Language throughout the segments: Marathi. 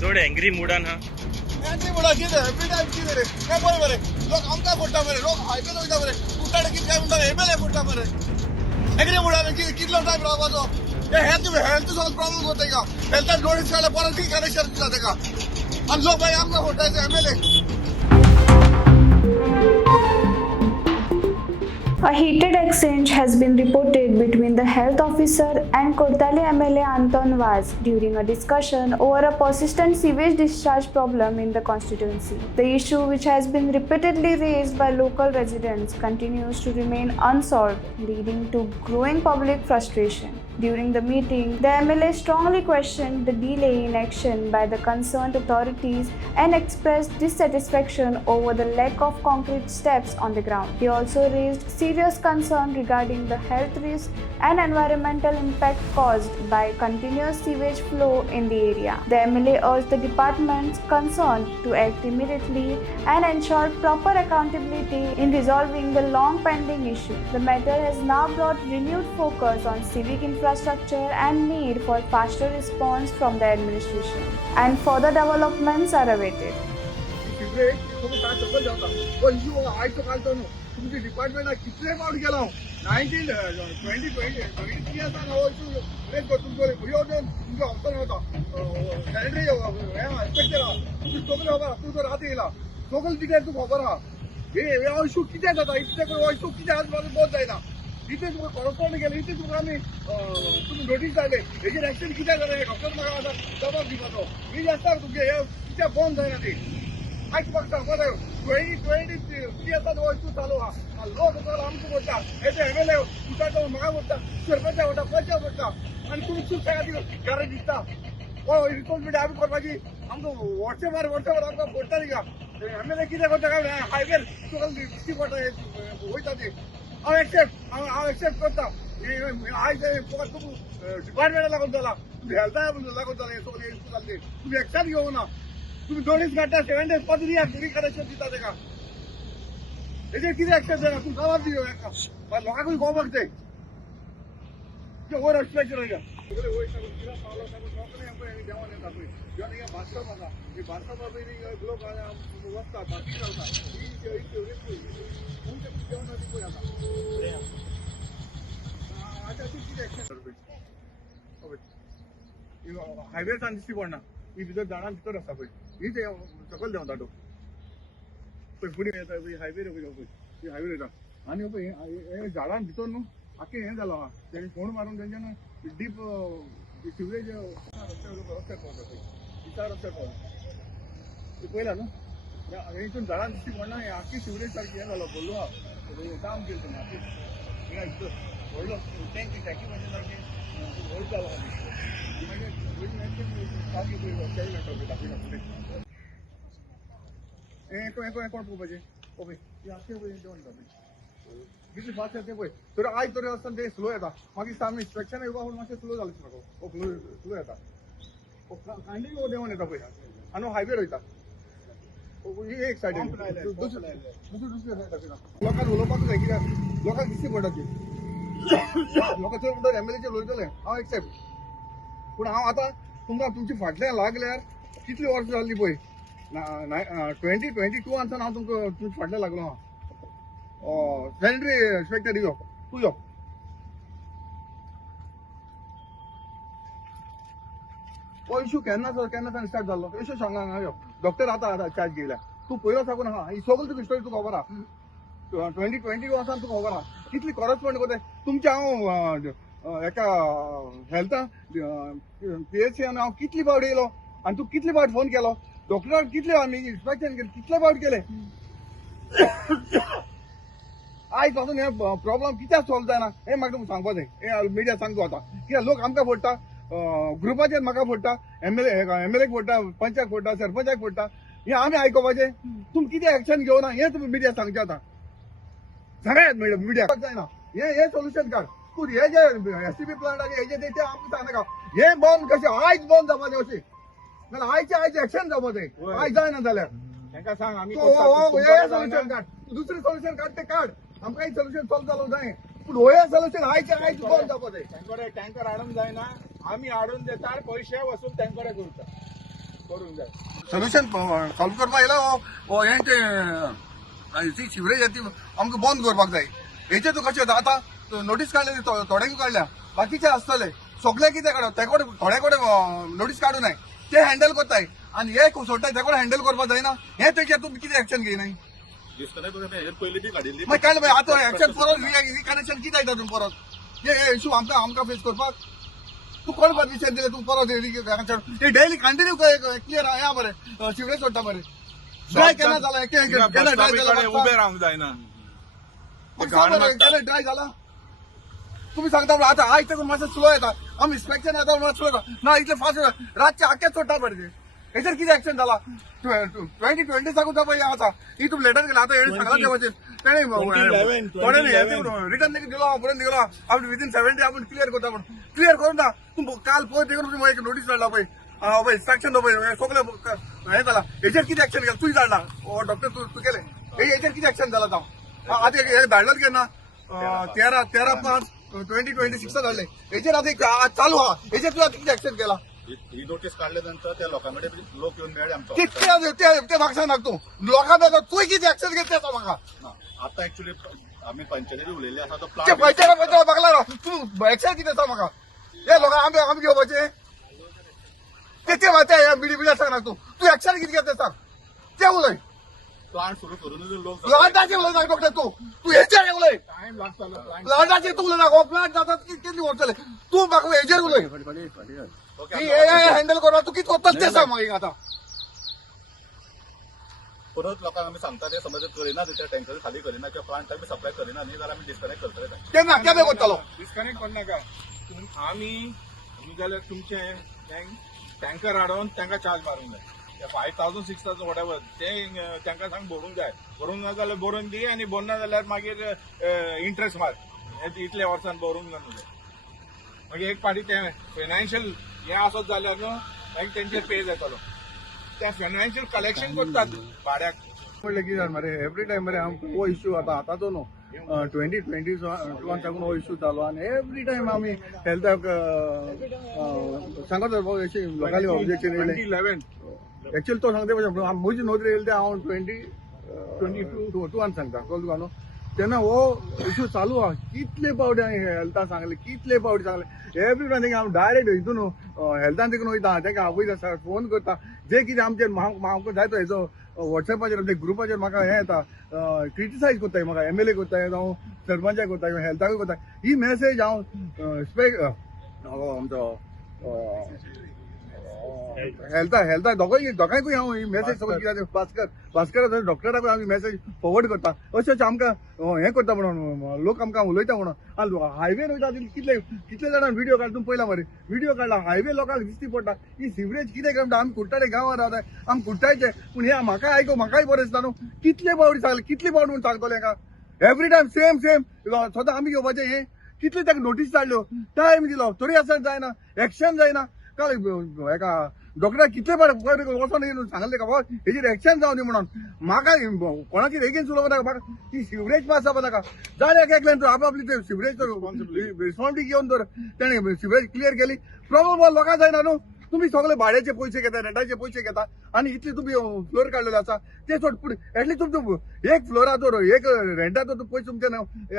चड एंग्री मुडान हा. एंग्री मुडा कितें एवरी टायम कितें रे काय बरें मरे लोक आमकां फोडटा मरे लोक हायवेन वयता मरे कुट्टाडे कितें काय म्हणटा एमएलए फोडटा मरे एंग्री मुडान कितलो टायम रावपाचो हे हेल्थ समज प्रॉब्लेम होता का हेल्थान नोटीस काडल्यार परत ती कनेक्शन दिता तेका आनी लोक मागीर आमकां फोडटायचे MLA. A heated exchange has been reported between the health officer and Kortali MLA Anton Vaz during a discussion over a persistent sewage discharge problem in the constituency. The issue, which has been repeatedly raised by local residents, continues to remain unsolved, leading to growing public frustration. During the meeting, the MLA strongly questioned the delay in action by the concerned authorities and expressed dissatisfaction over the lack of concrete steps on the ground. He also raised serious concern regarding the health risk and environmental impact caused by continuous sewage flow in the area. The MLA urged the departments concerned to act immediately and ensure proper accountability in resolving the long pending issue. The matter has now brought renewed focus on civic infrastructure and need for faster response from the administration, and further developments are awaited. तुमची डिपार्टमेंट कितले फावट गेलो 2023 येता हो इशू रेज तुमचो भुयो तुमचो ऑफिसर होता सॅनिटरी इंस्पेक्टर तुमची सगळे खबर तू तो रात येयला सगळे डिटेल तू खबर आहा हे इशू कितें जाता इतले करून इशू कितें आज मला बोध जायना इथे तुमकां कॉरस्पॉन्ड केले इथे तुमकां आमी तुमी नोटीस धाडले हेजेर एक्शन कितें जालें डॉक्टर म्हाका आतां जबाब दिवपाचो मी आसता तुमगे हे कितें बंद जायना ती आयज म्हाका सांगपाक जाय 2023 येता हो इशू चालू आहा लोक चल आमकां फोडटा हेजे एमएलए उठाता म्हाका फोडटा सरपंचा फोडटा पंचा फोडटा आनी तुमी चूक खातीर गरज दिसता हो रिस्पॉन्सिबिलिटी आमी करपाची आमकां वर्सभर आमकां फोडटा न्ही का एमएलए कितें करता काय हायवेर तुका दिश्टी पडटा वयता ती हांव एक्सेप्ट करता आयज तुका डिपार्टमेंटा लागून जाला तुमी हेल्था लागून जाला हे सगळे इशू जाल्ले तुमी एक्शन घेवना तुम्ही नोटीस काढता 7 days परत रिकनेक्शन दिता तेका हेजेर कितें एक्शन जायना तूं जबाब दियो हेका लोकांकूय गोवंक ते वर इंस्पेक्टर या सगळे वयता किरा पावला सागून लोकांनी आमकां देवान येता पळय जेन्ना हे बाथरूम आसा हे बाथरूमा पयलीं लोक वचता बाथरूम घालता तुमचे जेवण ती पळय आतां तूं कितें एक्शन हायवेसान दिश्टी पडना ही भितर झाडां भितर आसा पळय ही ते सकयल देंवता तो पळय फुडें येता पळय हायवे पळय पळय हायवे येता आनी पळय हे झाडां भितर न्हू आख्खें हें जालां आहा तेणी फोंड मारून तेंच्यान डीप सिवरेज रस्त्यार पावता पळय दिसा रस्त्यार पावता ते पळयलां न्हू हितून झाडां दिश्टी पडना हें आख्खी सिवरेज सारकी हें जालो भरलो आहा काम केलें तेणें आख्खी हिंगा भितर व्हडलो टँकी म्हणजे सारकें व्हड जालो आहा मागीर कोण पळोवपाचें पळय कितलें फास्ट येता पळय तर आयज तरी आसतना ते स्लो येता मागीर सामकें इंस्पेक्शन येवपा मातशें स्लो जालें म्हाका स्लो येता कांडी देंवन येता पळय आनी हायवे वयता एक सायडीन दुसरी सायड लोकांक उलोवपाक जाय कित्याक लोकांक दिश्टी पडटा ती लोकां चड म्हणटा एमएलएचेर उलयतले हांव एक्सेप्ट पूण हांव आतां तुमकां तुमची फाटल्यान लागल्यार कितलीं वर्सां जाल्लीं पळय 2022 आसतना हांव तुमच्या फाटल्यान लागलो हांव सॅनिटरी इंस्पेक्टर यो तूं यो हो इशू केन्ना स्टार्ट जाल्लो इशू सांगा हांगा यो डॉक्टर आतां चार्ज घेयल्या तूं पयलो साकून आहा ही सगळी तुका स्टोरी तुका खबर आहा 2022 आसतना तुका खबर आहा कितली कॉरस्पॉन्ड करता तुमच्या हांव एका हेल्था PHCन हांव कितली फावट येयलो आनी तूं कितले फावट फोन केलो डॉक्टराक कितले आमी इन्स्पेक्शन केलें कितले फावट केले आयज पासून हे प्रॉब्लेम कित्याक सॉल्व जायना हें म्हाका तुमकां सांगपा जाय हे मिडिया सांगता आतां कित्याक लोक आमकां फोडटा ग्रुपाचेर म्हाका फोडटा एमएलएक फोडटा पंचाक फोडटा सरपंचाक फोडटा हें आमी आयकोपाचें तुमी कितें एक्शन घेवना हें तुमी मिडिया सांगचें आतां सांगात मिडिया जायना हे सोल्युशन काड तूं हे जे एसटीपी प्लांटाचे हेजे ते आमकां सांगनाका हे बंद कशें आयज बंद जावपाचें अशें नाल्यार आयचे एक्शन जावपाचें आयज जायना जाल्यार तांकां सांग आमी हे सोल्युशन काड दुसरें सोल्युशन काड तें काड आमकां एक सोल्युशन सॉल्व जालो जाय पूण हे सोल्युशन आयचे आयज बंद जावपाचें तांकडे टँकर हाडूंक जायना आमी हाडून देता पयशे वसूल तांकडे करता सोल्युशन सॉल्व करपाक येयला वो हें ते सिवरेज ती आमकां बंद करपाक जाय. हेचे तूं कशें आतां नोटीस काडली थोड्यांक काडल्या बाकीचे आसतले सगळे कितें काडप ते कडेन थोडे कडेन नोटीस काडूं नाय ते हँडल करताय आनी हे सोडटाय ते कडेन हँडल करपाक जायना. हे तेजेर तुमी कितें एक्शन घेयनाय पयलीं बी काडिल्ली मागीर काय भाई आतां एक्शन परत रिकनेक्शन कितें येता तुमी परत हे इशू आमकां फेस करपाक तूं कोण परमिशन दिलें तूं परत हे डेली कंटिन्यू क्लियर या बरें सिवरेज सोडटा बरें ड्राय केन्ना जाला केन्ना ड्राय जाला उबे रावंक जायना. केन्ना ड्राय जाला तुम्ही सांगता आता आयज तेकून मातशें स्लो येता आमी इन्स्पेक्शन येता मातशें स्लो येता ना इतले फास्ट रातचे आख्खेच सोडटा बरें हेचेर कितें एक्शन जाला 2020 साकून पळय आसा ही तुमी लेटर केला आतां हेणी सांगला ते भाशेन तेणें रिटर्न दिलो बरोवन दिलो आमी विदीन 7 days आपूण क्लियर करता म्हणून क्लियर करून ना तुमी काल पळय देखून तुमी एक नोटीस धाडला पळय पळय इन्स्ट्रक्शन दो पळय सगळे हें जाला हेचेर कितें एक्शन केलें तुवें धाडला डॉक्टर तूं केलें हेचेर कितें एक्शन जाला जावं आतां हे धाडलं केन्ना 13/5/2026 धाडले हेचेर आतां चालू आहा हेचेर तुवें कितें एक्शन केला. ही नोटीस काढल्यानंतर त्या लोकांकडे लोक येऊन मेळ्ळे आमच्या कितके ते म्हाका सांग तूं लोकां बेजार तुवें कितें एक्शन घेतलें म्हाका आता ऍक्च्युली आम्ही पंचायती उलयल्ले आसा तो ते पयच्या बागला तूं एक्शन कितें आसा म्हाका हे लोकां आमी घेवपाचे ते माते बिडी सांग तूं एक्शन कितें घेतलें सांग ते उलय प्लांट सुरू करून लोक प्लांटाचे उलय डॉक्टर तूं हेचेर उलय प्लांटाचे तूं उलय हो प्लांट जाता कितली व्हरतले तूं म्हाका हेचेर उलय हँडल करपाक तूं कितें करता तें सांग म्हाका आतां परत लोकांक आमी सांगता ते समज करिना त्या टँकर खाली करिना किंवा प्लांट आमी सप्लाय करिना न्ही जाल्यार आमी डिस्कनेक्ट करतले केन्ना केन्ना करतलो डिस्कनेक्ट करनाका आमी जाल्यार तुमचे टँकर हाडून तांकां चार्ज मारूंक जाय 5,000 6,000 वॉटेवर ते तांकां सांग भरूंक जाय भरूंक ना जाल्यार भरून दी आनी भरना जाल्यार मागीर इंट्रस्ट मार इतले वर्सान भरूंक ना जाय मागीर एक पाटी ते फायनान्शियल हे आसत जाल्यार न्हू मागीर तेंचेर पे जातलो ते फायनान्शियल कलेक्शन करतात भाड्याक म्हणलें कितें जालें मरे एवरी टायम मरे आमकां हो इश्यू आतांचो न्हू 2020 साकून हो इश्यू चालू आनी एवरी टायम आमी हेल्थाक सांगत अशी लोकांनी ऑब्जेक्शन येयलें एक्चुअली तो सांगता म्हजी नोंदणी येयली ते हांव 2022 सांगता कळ्ळें तुका न्हू तेन्ना हो इश्यू चालू आहा कितले फावटी हांवें हेल्था सांगले कितले फावटी सांगले एवरी टायम हांव डायरेक्ट हितून हेल्थान देखून वयता तेका हांव वयता फोन करता जे कितें आमचेर म्हाका जाय तो हेचो वॉट्सॅपाचेर ते ग्रुपाचेर म्हाका हें येता क्रिटिसायज करताय म्हाका MLA करताय जावं सरपंचाक करताय हेल्थाकूय करताय ही मॅसेज हांव आमचो हेल्था दोगांयकूय हांव ही मॅसेज समज कितें भास्कर डॉक्टराकूय हांव ही मॅसेज फॉरवर्ड करता अशें आमकां हें करता म्हणून लोक आमकां उलयता म्हणून आनी हायवेर वयता कितले जाणां व्हिडिओ काडून पयला मरे व्हिडिओ काडला हायवे लोकांक दिसती पडटा ही सिवरेज कितें करता आमी कुट्टाडे गांवांत रावताय आमी कुट्टायचे पूण हे म्हाकाय बरें दिसता न्हू कितले फावटी सांगले कितले फावटी म्हूण सांगतले हेका एवरी टायम सेम सदां आमी घेवपाचें हें कितले ताका नोटीस धाडल्यो टायम दिलो तरी आसतना जायना एक्शन जायना काय हेका डॉक्टराक कितले वचोन सांगले का हेचेर एक्शन जावं न्ही म्हणून म्हाका कोणाचेर एगेन्स्ट उलोवप नाका म्हाका ती सिवरेज पास जावपा नाका जाल्यार एकल्यान आपली ते सिवरेज रिस्पॉन्सिबिलिटी घेवन तर तेणें सिवरेज क्लियर केली प्रॉब्लम लोकांक जायना न्हू तुम्ही सगळे भाड्याचे पयशे घेता रेंटाचे पयशे घेता आनी इतले तुम्ही फ्लोर काडलेले आसा ते सोड पूण एटलीस्ट तुमचो एक फ्लोराचो एक रेंटाचो पयशे तुमचे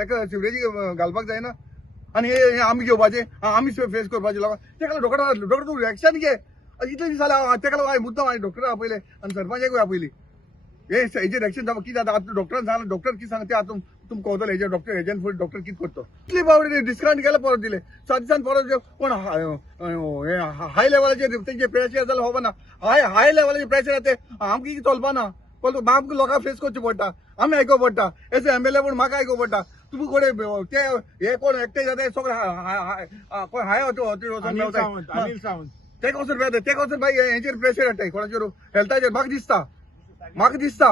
एका सिवरेजी घालपाक जायना आनी हे आमी घेवपाचे आमी फेस करपाचे लोकांक तेका डॉक्टर तूं एक्शन घे इतले दीस जाले तेका लागून हांवें मुद्दम हांवें डॉक्टरा आपयले आनी सरपंचाकूय आपयली हेजेर एक्शन जावं कितें जाता आतां डॉक्टरान सांगलें डॉक्टर कितें सांगता आतां तुमकां कळटलें हेजेर डॉक्टर हेजेन फुडें डॉक्टर कितें करता इतली फावटी डिस्कावंट केले परत दिले 7 दिसान परत कोण हाय लेवलाचेर तेंचे प्रेशर जाल्यार खबर ना हाय लेवलाचेर प्रेशर येता आमकां कितें चलपा ना पण आमकां लोकांक फेस करचें पडटा आमी आयकोवं पडटा एस MLA पूण म्हाका आयकोवं पडटा तुमी कोण ते हे कोण एकटे जाता सगळे कोण हाय अनिल सावंत ते कसो भाई हेचेर प्रेशर येता कोणाचेर हेल्थाचेर म्हाका दिसता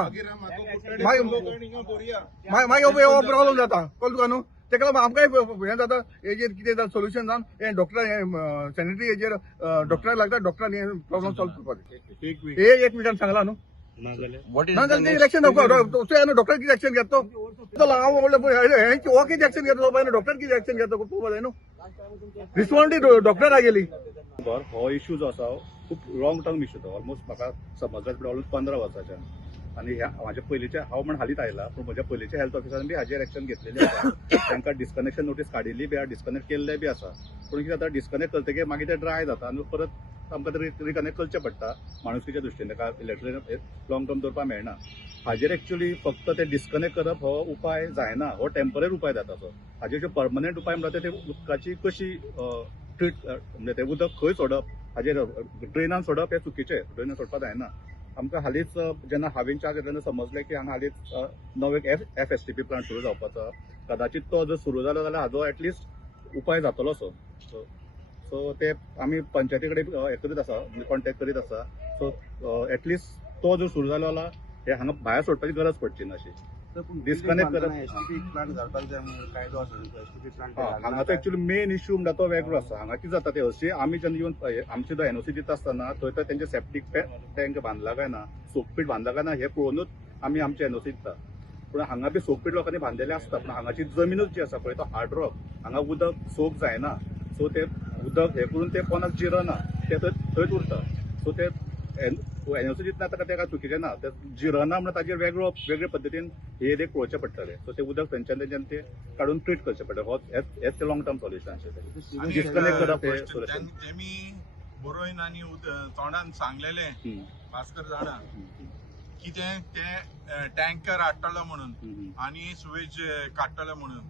मागीर हो प्रॉब्लम जाता कळ्ळें तुका न्हू तेका लागून आमकांय हें जाता हेजेर कितें जाता सोल्युशन जावन हें डॉक्टर हें सॅनिटरी हेजेर डॉक्टराक लागता डॉक्टरान हें प्रॉब्लम सॉल्व करपाचें हे 1 मिनिटान सांगला न्हू ना जाल्यार इलेक्शन डॉक्टर कितें एक्शन घेता तो हांव म्हणलें हो कितें एक्शन घेता पळय डॉक्टर कितें एक्शन घेता पळोवपा जाय न्हू रिस्पॉन्सिबिलिटी डॉक्टरा गेली हो इश्यू जो आसा खूप लॉंग टर्म इश्यू तो ऑलमोस्ट म्हाका समजल्यात ऑलमोस्ट 15 वर्साच्यान आनी म्हाज्या पयलींचे हांव म्हण हालींच आयला पूण म्हज्या पयलींच्या हेल्थ ऑफिसरान बी हाजेर एक्शन घेतलेली आसा तांकां डिस्कनेक्शन नोटीस काडिल्ली बी आसा डिस्कनेक्ट केल्ले बी आसा पूण कितें जाता डिस्कनेक्ट करतकीर मागीर ते ड्राय जाता आनी परत आमकां ते रिकनेक्ट करचें पडटा माणुसकीच्या दृश्टीन ताका इलेक्ट्रिसिटी लॉंग टर्म दवरपाक मेळना हाजेर एक्चुअली फक्त ते डिस्कनेक्ट करप हो उपाय जायना हो टेम्पररी उपाय जाता तो हाजेर पर्मनंट उपाय म्हणटा ते उदकाची कशी ट्रीट म्हणजे ते उदक खंय सोडप हाजेर ड्रेनान सोडप हे चुकीचें ड्रेनान सोडपाक जायना आमकां हालींच जेन्ना हांवें चार्ज तेन्ना समजलें की हांगा हालींच नवो एक FSTP प्लांट सुरू जावपाचो कदाचित तो जर सुरू जालो जाल्यार हाजो एटलिस्ट उपाय जातलो सो ते आमी पंचायती कडेन हे करीत आसा कॉन्टेक्ट करीत आसा सो एटलिस्ट तो जर सुरू जालो जाल्यार हे हांगा भायर सोडपाची गरज पडची ना अशी डिस्कनेक्ट करप प्लांट घालपाक जाय म्हणून कायदो आसा STP प्लांट हांगाचो एक्चुअली मेन इश्यू म्हणटा तो वेगळो आसा हांगा कितें जाता ते हरशीं आमी जेन्ना येवन आमची जो NOC दिता आसतना थंय तर तेंचे सेप्टीक टँक बांदला काय ना सोकपीट बांदला काय ना हे पळोवनूच आमी आमचे NOC दिता पूण हांगा बी सोकपीट लोकांनी बांदिल्ले आसता पूण हांगाची जमीनूच जी आसा पळय तो हार्ड रॉक हांगा उदक सोक जायना सो ते उदक हे करून ते पोनाक जिरना ते थंयच उरता सो ते NOC जितना ताका चुकीचें ना ते जिरना म्हणून ताजेर वेगळे पद्दतीन हे एक पळोवचें पडटलें सो ते उदक तेंच्यान ते काडून ट्रीट करचें पडटलें हेच ते लॉंग टर्म सोल्युशन अशें डिस्कनेक्ट करप हे सोल्युशन तेमी बरोवन आनी तोंडान सांगलेले भास्कर जाणा कितें ते टँकर हाडटलो म्हणून आनी सुवेज काडटलो म्हणून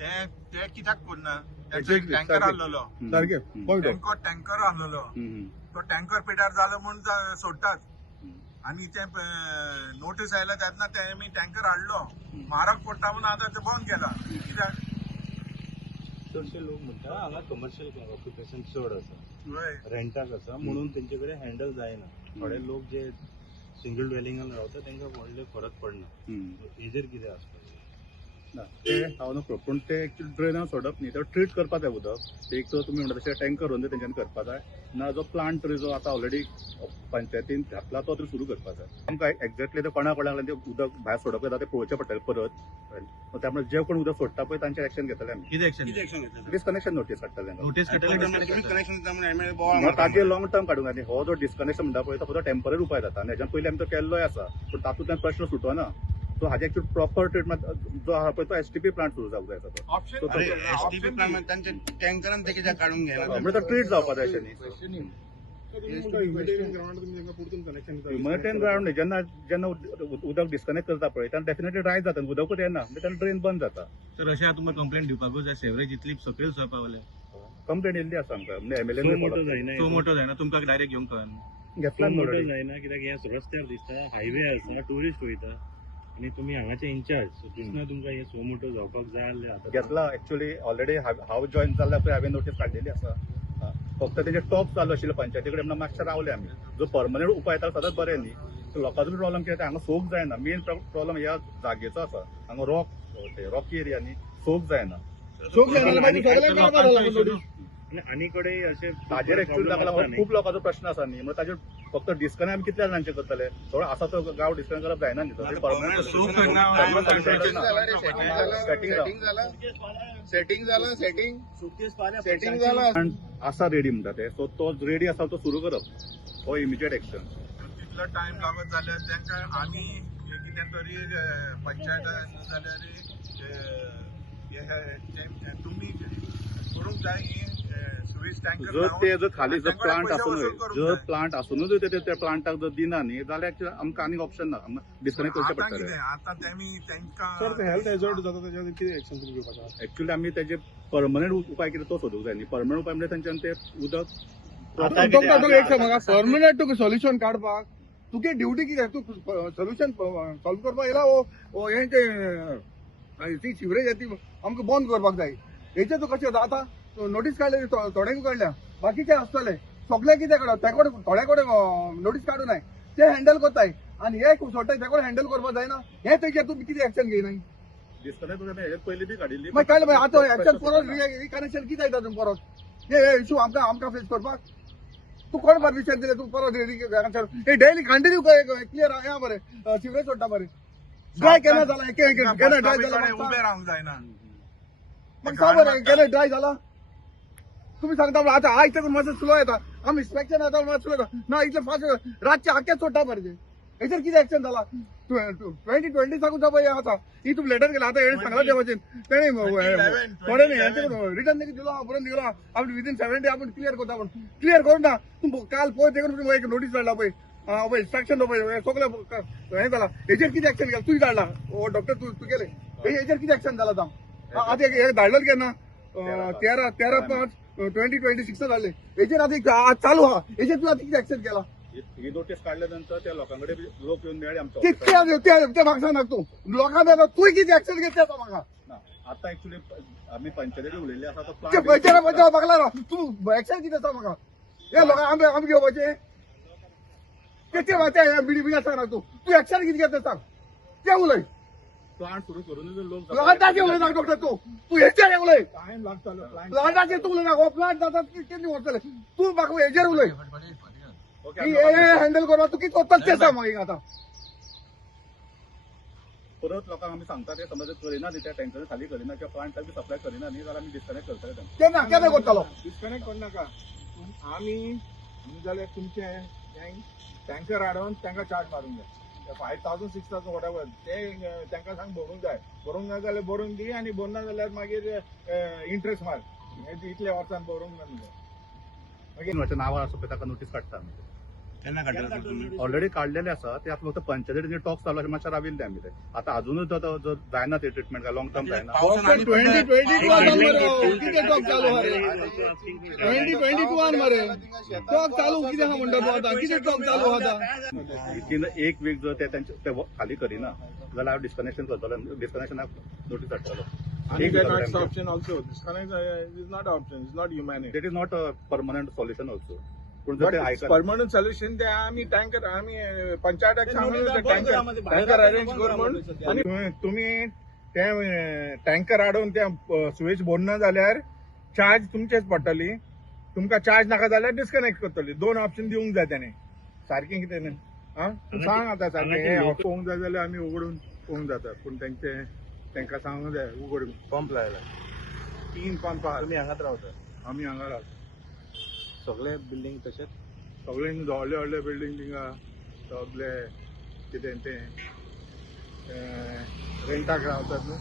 ते कित्याक करना टँकर हाडलेलो टँकर हाडलेलो तो टँकर पिड्यार जालो म्हणून सोडटात आणि ते नोटीस आयला त्यातना तेमी टँकर हाडलो म्हारग पडटा म्हणून आता ते बंद केला कित्याक चडशे लोक म्हणटा हांगा कमर्शियल ऑक्युपेशन चड आसा रेंटाक आसा म्हणून तेंचे कडेन हँडल जायना थोडे लोक जे सिंगल ड्वेलिंगान रावता तांकां व्हडले फरक पडना हेजेर कितें आसता ना ते हांव नको पूण ते एक्चुअली ड्रेनान सोडप न्ही ते ट्रीट करपाक जाय उदक एक तर तुमी म्हणटा तशें टँकर व्हरून तेंच्यानी करपाक जाय ना जो प्लांट तरी जो आतां ऑलरेडी पंचायतीन घातला तो तरी सुरू करपाक जाय आमकां एक्झॅक्टली ते कोणाक ते उदक भायर सोडप येता ते पळोवचें पडटलें परत त्यामुळे जे कोण उदक सोडटा पळय तांचेर एक्शन घेतले आमी कितें एक्शन डिस्कनेक्शन नोटीस काडटले नोटीस ताजेर लॉंग टर्म काडूंक जाय हो जो डिस्कनेक्शन म्हणटा पळय तो फक्त टेम्पररी उपाय जाता आनी हेज्या पयलीं आमी तो केल्लोय आसा पूण तातूंतल्यान प्रश्न सुटना सो हाजे एक्चुअली प्रॉपर ट्रीटमेंट जो आहा पळय तो STP प्लांट सुरू जावंक जाय तो STP प्लांट तांचे टँकरान ते कित्याक काडूंक घेना म्हणजे तो ट्रीट जावपाक जाय अशें न्ही ह्युमॅनिटेरियन ग्राउंड जेन्ना उदक डिस्कनेक्ट करता पळय तेन्ना डेफिनेटली ड्राय जाता उदकूच येना म्हणजे तेन्ना ड्रेन बंद जाता तर अशें तुमकां कंप्लेंट दिवपाकूच जाय सेवरेज इतली सकयल सोय पावले कंप्लेंट येयल्ली आसा आमकां म्हणजे MLA सो मोठो जायना तुमकां डायरेक्ट घेवंक कळना घेतला मोठं जायना कित्याक हे रस्त्यार दिसता हायवे आसा टुरिस्ट वयता आनी तुमी हांगाचे इन्चार्ज दिसना तुमकां हे सो मोठो जावपाक जाय आसलें आतां घेतला एक्चुअली ऑलरेडी हांव जॉईन जाल्ल्या पळय हांवें नोटीस काडलेली आसा फक्त तेजे टॉप चालू आशिल्ले पंचायती कडेन मातशें रावले आमी जो पर्मनंट उपाय येता सदांच बरें न्ही सो लोकांचो प्रॉब्लम कितें हांगा सोक जायना मेन प्रॉब्लम ह्या जागेचो आसा हांगा रॉकी एरिया न्ही सोक जायना आनी कडेन अशें ताजेर एक्चुअली ताका लागून खूब लोकांचो प्रश्न आसा न्ही म्हणजे ताजेर फक्त डिस्कनेक्ट आमी कितल्या जाणांचे करतले थोडो आसा तो गांव डिस्कनेक्ट करप जायना न्ही सेटिंग जाला आसा रेडी म्हणटा ते सो तो रेडी आसा तो सुरू करप हो इमिजिएट एक्शन तितलो टायम लागत जाल्यार तांकां आमी कितें तरी पंचायत जाल्यार तुमी करूंक जाय ही सुवेज टँकर जर ते जर खाली जर प्लांट आसूनूच ते प्लांटाक जर दिना न्ही जाल्यार आमकां आनीक ऑप्शन ना डिस्कनेक्ट करचें पडटलें आतां तेमी तांकां हेल्थ हॅझार्ड जाता त्याच्यावर कितें एक्शन तुमी घेवपाचें एक्चुअली आमी तेजे पर्मनंट उपाय कितें तो सोदूंक जाय न्ही पर्मनंट उपाय म्हणजे तेंच्यान ते उदक एक सांग म्हाका पर्मनंट तुका सोल्युशन काडपाक तुगे ड्युटी कितें तूं सोल्युशन सॉल्व करपाक येयला ओ हे ती सिवरेज ती आमकां बंद करपाक जाय हेचे तूं कशें आतां नोटीस काडले थोड्यांक काडल्या बाकीचे आसतले सगळे कितें काडप ते कडेन थोड्या कडेन नोटीस काडूं नाय ते हँडल करताय आनी हे सोडटाय ते कडेन हँडल करपाक जायना हे तेजेर तुमी कितें एक्शन घेयनाय डिस्कनेक्ट हेजे पयलीं बी काडिल्ली मागीर काडलें आतां एक्शन परत रिकनेक्शन कितें जाता तुमी परत हे इशू आमकां फेस करपाक तूं कोण परमिशन दिलें तूं परत हे डेली कंटिन्यू क्लियर या बरें सिवरेज सोडटा बरें ड्राय केन्ना जाला केन्ना ड्राय जाला उबे रावंक जायना मग सांग बरें केन्ना ड्राय जाला तुम्ही सांगता आतां आयज मातसो स्लो येता आमी इन्स्पेक्शन येता मातसो ना इतले फास्ट रातचे आख्या सोडटा मरे हेचेर कितें एक्शन जाला 2020 साकून पळय आतां ही तुमी लेटर केला आतां हेणे सांगला त्या भाशेन तेणे थोडे रिटर्न दिलो हांव बरोवन दिलो आमी विदीन 7 डे आपण क्लियर करता पण क्लियर करून ना तुम काल पळय देखून एक नोटीस धाडला पळय पळय इन्स्ट्रक्शन पळय सगळे हें जाला हेचेर कितें एक्शन केला तुवें धाडला ओ डॉक्टर तूं केले हेचेर कितें एक्शन जाला आतां आतां एक धाडलें केन्ना 13/5/2026 धाडले हेचेर आतां आज चालू आहा हेचेर तुवें आतां कितें एक्शन केला ही नोटीस काढल्यानंतर त्या लोकांकडे लोक येऊन मेळ्ळे आमच्या ते म्हाका सांग तूं लोकांना तुवें कितें एक्शन घेतलें आतां म्हाका आता ऍक्च्युली आम्ही पंचायती उलयल्ली आसा तो ते पंचायत म्हाका लागला तूं एक्शन कितें आसा म्हाका हे लोकांक आमी घेवपाचे तेचे माते बिडी आसा तूं एक्शन कितें घेतलें सांग ते उलय प्लांट सुरू करून लोक प्लांटाचे उलय नाका डॉक्टर तूं हेचेर उलय टाइम लागतलो प्लांटाचेर तूं उलय नाका प्लांट जाता कितें वरतले तूं म्हाका हेचेर उलय ओके हे हँडल करपा तूं कितें करता तें सांग म्हाका आतां परत लोकांक आमी सांगता ते समज करिना न्ही त्या टँकर खाली करिना किंवा प्लांटाक बी सप्लाय करिना न्ही जाल्यार आमी डिस्कनेक्ट करतले तांकां तेन्ना केन्ना करतलो डिस्कनेक्ट करू नका आम्ही जाल्यार तुमचे टँकर हाडून तांकां चार्ज मारूंक जाय 5,000 6,000 वॉटेवर ते तांकां सांग भरूंक जाय भरूंक ना जाल्यार भरून दी आनी भरना जाल्यार मागीर इंट्रस्ट मार इतल्या वर्सान भरूंक ना तीन वर्षां नांवार आसा पळय ताका नोटीस काडटा आमी केन्ना काडटा तुमी ऑलरेडी काढलेले आसा ते आता फक्त पंचायतीचे टॉक्स चालू आसा मातशें राविल्ले आमी ते आता अजूनच जो जायना ते ट्रिटमेंट काय लॉंग टर्म जायना 2022 कितें टॉक चालू आहा रे 2022 मरे टॉक चालू कितें आहा म्हणटा तूं आतां कितें टॉक चालू आहा आतां विथीन एक वीक जर ते खाली करिना जाल्यार हांव डिस्कनेक्शन करतलो डिस्कनेक्शनाक नोटीस धाडटलो आणि that's option also. Disconnect is not option. It's not humanity. देट is not a permanent solution also पण जर But ते it's ऐकत permanent solution ते आम्ही टँकर आम्ही पंचायत टँकर अरेंज करू म्हणून आणि तुम्ही ते टँकर हाडून त्या सुवेज भरना जाल्यार चार्ज तुमचेच पडटली तुमकां चार्ज नाका जाल्यार डिस्कनेक्ट करतली दोन ऑप्शन दिवंक जाय त्याने सारखें कितें न्ही तूं सांग आतां सारकें हें पळोवंक जाय जाल्यार आमी उगडून पळोवंक जाता पूण तांकां सांगूंक जाय उगडून पंप लायला 3 पंप आहा तुमी हांगाच रावता आमी हांगा रावता सगळे बिल्डींग तशेंच सगळे व्हडले व्हडले बिल्डींग थिंगा सगळे कितें ते रेंटाक रावतात न्हू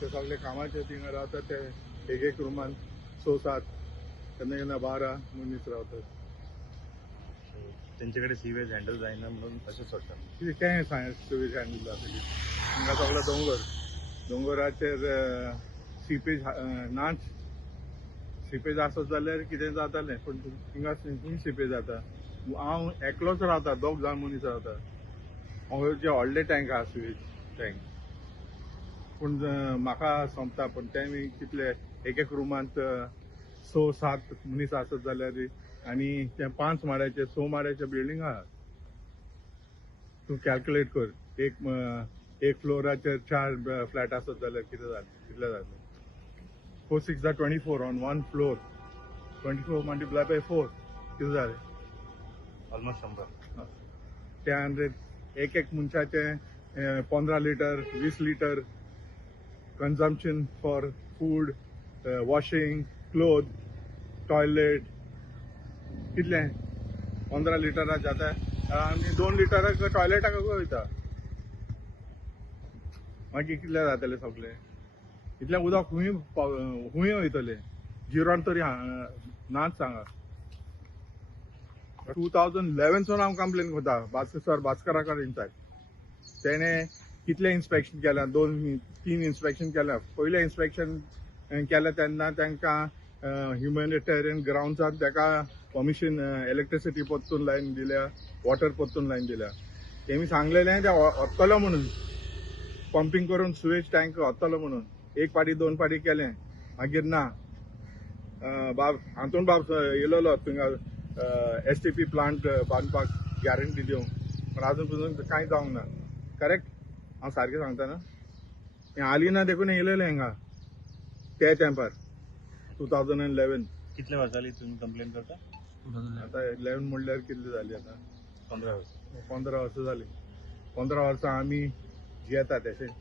ते सगळे कामाचे थिंगा रावतात ते एक रुमान 6-7 केन्ना केन्ना 12 मनीस रावतात तेंचे कडेन सीवेज हँडल जायना म्हणून तशें सोडटा कितें तें सायन्स सुविधा हँडल जाता हिंगा सगळो दोंगराचेर सिपेज नाच सिपेज आसत जाल्यार कितें जातालें पूण हिंगा सिपेज जाता हांव एकलोच रावता 2 जाण मनीस रावता हांव जे व्हडले टँक आहा स्वीज टँक पूण म्हाका सोंपता पूण तें कितले एक रुमांत 6-7 मनीस आसत जाल्यार आनी ते 5 माळ्याचे 6 माळ्याचे बिल्डींग आहा तूं कॅल्क्युलेट कर एक फ्लोराचेर 4 फ्लॅट आसत जाल्यार कितले जातले 4 6 24 ऑन 1 फ्लोर 24 मल्टिप्लाय बाय 4 कितें जालें ऑलमोस्ट 100 त्या एक मनशाचे 15 litre 20 litre consumption for food washing cloth toilet कितले 15 लिटरां जाता आनी 2 लिटराक टॉयलेटाक वयता मागीर कितले जातले सगळे इतलें उदक खूंय वयतलें जिरोन तरी नाच सांगा 2011 हांव कंप्लेन करता सर भास्करा कडेन तेणे कितले इन्स्पेक्शन केल्या 2-3 इन्स्पेक्शन केल्या पयलें इन्स्पेक्शन केलें तेन्ना तांकां ह्युमॅनिटेरियन ग्राउंड्साक ताका परमिशन इलेक्ट्रिसिटी परतून लायन दिल्या वॉटर परतून लायन दिल्या तेमी सांगलेलें ते वतलो म्हणून पंपिंग करून सुवेज टँक वतलो म्हणून 1 पाटी 2 पाटी केलें मागीर ना हातून बाब येयलोलो थिंगा STP प्लांट बांदपाक गॅरंटी दिवंक पण आजून पसून कांय जावंक ना करेक्ट हांव सारकें सांगता ना हें आलिना देखून येयलेलें हिंगा ते तेंपार 2011 कितले वर्सांनी तुम्ही कंप्लेन करता आतां 11 म्हणल्यार कितले जाली आतां 15 वर्स 15 वर्सां जालीं 15 वर्सां आमी जियेता तशें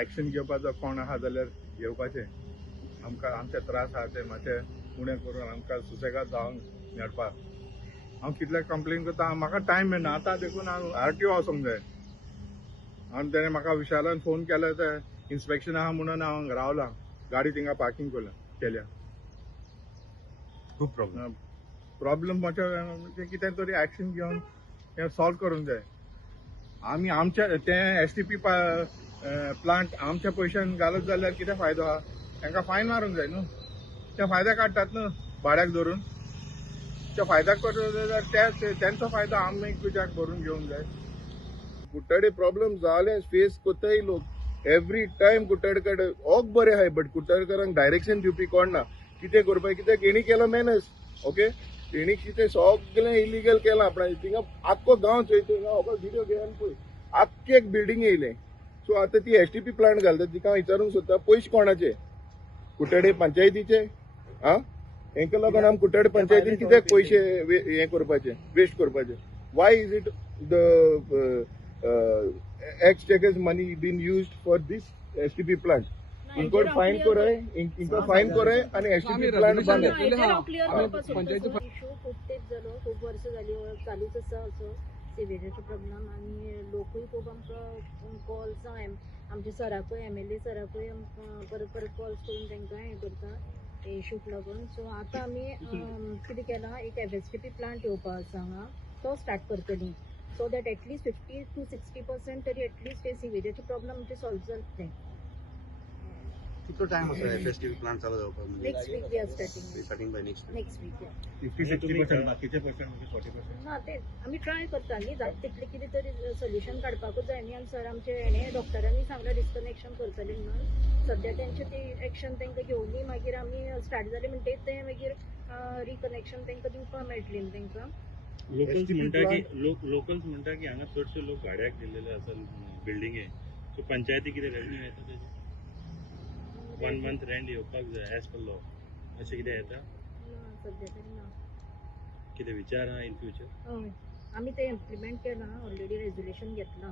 एक्शन घेवपाचो कोण आहा जाल्यार घेवपाचें आमकां आमचे त्रास आहा ते मातशे उणें करून आमकां सुसेगाद जावंक मेळपाक हांव कितल्याक कंप्लेन करता म्हाका टायम मेळना आतां देखून हांव RTO वचोंक जाय आनी तेणें म्हाका विशालान फोन केलो ते इन्स्पेक्शन आहा म्हणून हांव रावलां गाडी थिंगा पार्किंग केल्या खूप प्रॉब्लेम प्रॉब्लेम म्हणजे कितें तरी एक्शन घेवन हें सॉल्व करूंक जाय आमी आमच्या ते STP प्लांट आमच्या पयशान घालत जाल्यार कितें फायदो आहा तांकां फायन मारूंक जाय न्हू ते फायदे काडटात न्हू भाड्याक धरून ते फायद्याक करूं जाल्यार तेंचो फायदो आमी तुज्याक भरून घेवंक जाय कुट्टाडे प्रॉब्लेम जाले फेस कोत्ताय लोक एवरी टायम कुट्टाडे कडेन ओग बरें आहाय बट कुट्टाडकारांक डायरेक्शन दिवपी कोण ना कितें करपाक कित्याक हेणी केलो मॅनर्स ओके तेणी कितें सगळें इलिगल केलां आपणा थिंगा आख्खो गांव चोयता हो व्हिडिओ घेवन पळय आख्खे एक बिल्डींग येयलें सो आतां ती STP प्लांट घालता तिका हांव विचारूंक सोदता पयशे कोणाचे कुट्टाडे पंचायतीचे आं हेंका लागून आमी कुट्टाडे पंचायतीन कित्याक पयशे हें करपाचे वेस्ट करपाचे why is it the ex tax money been used for this STP plant इनको फाइन करे आणि STP प्लांट बंद इश्यू खूप तेच झालो खूप वर्ष झाली चालूच आसा असो सिवेजाचो प्रॉब्लेम आनी लोकूय खूब आमकां कॉल्स आमच्या सराकूय MLA सराकूय परत परत कॉल्स करून तांकां हें करता हे इश्यूक लागून सो आतां आमी कितें केलां एक FSTP प्लांट येवपा आसा हांगा तो स्टार्ट करतली सो दॅट एटलीस्ट 50 to 60% तरी एटलीस्ट हे सिवेजाचे प्रॉब्लेम आमचे सॉल्व जातले कितलो टाइम आसा FSTP प्लांट चालू जावपाक म्हणजे next week we are starting by next week 50-60% बाकीचे पर्सेंट म्हणजे 40% ना ते आमी ट्राय करता न्ही जाता तितले कितें तरी सोल्युशन काडपाकूच जाय न्ही आनी सर आमचे हेणे डॉक्टरांनी सांगलां डिस्कनेक्शन करतले म्हणून सद्या तेंचे ती एक्शन तांकां घेवनी मागीर आमी स्टार्ट जाले म्हणटकीच ते मागीर रिकनेक्शन तांकां दिवपाक मेळटली न्ही तांकां लोकल्स म्हणटा की हांगा चडशे लोक भाड्याक दिल्लेले आसा बिल्डिंगे सो पंचायती कितें रेवन्यू येता तेजे 1 month रेंट येवपाक जाय एज पर लॉ अशें कितें येता सद्या तरी ना कितें विचार आहा इन फ्युचर हय आमी ते इम्प्लिमेंट केलां ऑलरेडी रेजोल्युशन घेतलां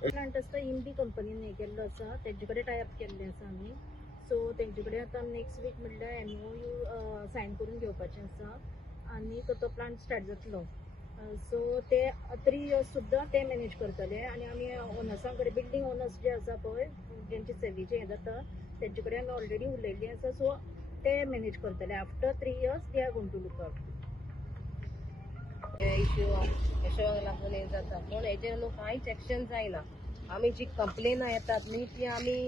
प्लांट आसता इंडी कंपनीन हें केल्लो आसा तेंचे कडेन टायअप केल्लें आसा आमी सो तेंचे कडेन आतां नेक्स्ट वीक म्हणल्यार MOU सायन करून घेवपाचें आसा आनी तो प्लांट स्टार्ट जातलो सो ते 3 years सुद्दां ते मॅनेज करतले आनी आमी ओनर्सां कडेन बिल्डींग ओनर्स जे आसा पळय जेंचे सेवीचे हें जाता तेंचे कडेन आमी ऑलरेडी उलयल्लीं आसा सो ते मॅनेज करतले after 3 years they are going to look out issue अशें लागून हें जाता पूण हेजेर न्हू कांयच एक्शन जायना आमी जी कंप्लेन येतात न्ही ती आमी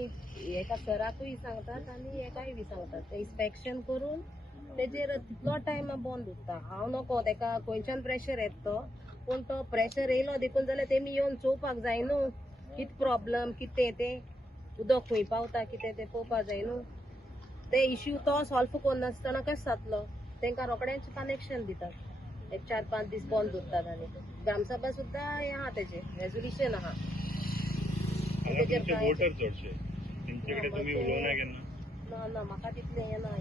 एका सराकूय सांगतात आनी एकाय बी सांगतात इन्स्पेक्शन करून तेजेर तितलो टायम बंद उरता हांव नको तेका खंयच्यान प्रेशर येता तो पूण तो प्रेशर येयलो देखून जाल्यार तेमी येवन चोवपाक जाय न्हू कितें प्रॉब्लम कितें तें उदक खंय पावता कितें तें पळोवपाक जाय न्हू ते इश्यू तो सॉल्व करनासतना कशें जातलो तांकां रोखडेंच कनेक्शन दितात एक 4-5 दीस बंद उरतात आनी ग्रामसभा सुद्दां हें आहा तेजें रेजोल्युशन आहा वोटर चडशे तेंचे कडेन तुमी उलोवना केन्ना ना म्हाका तितलें येना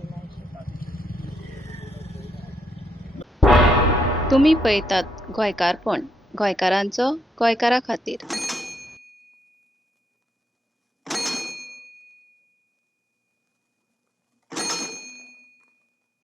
तुम्ही पळयतात गोंयकारपण गोंयकारांचो गोंयकारा खातीर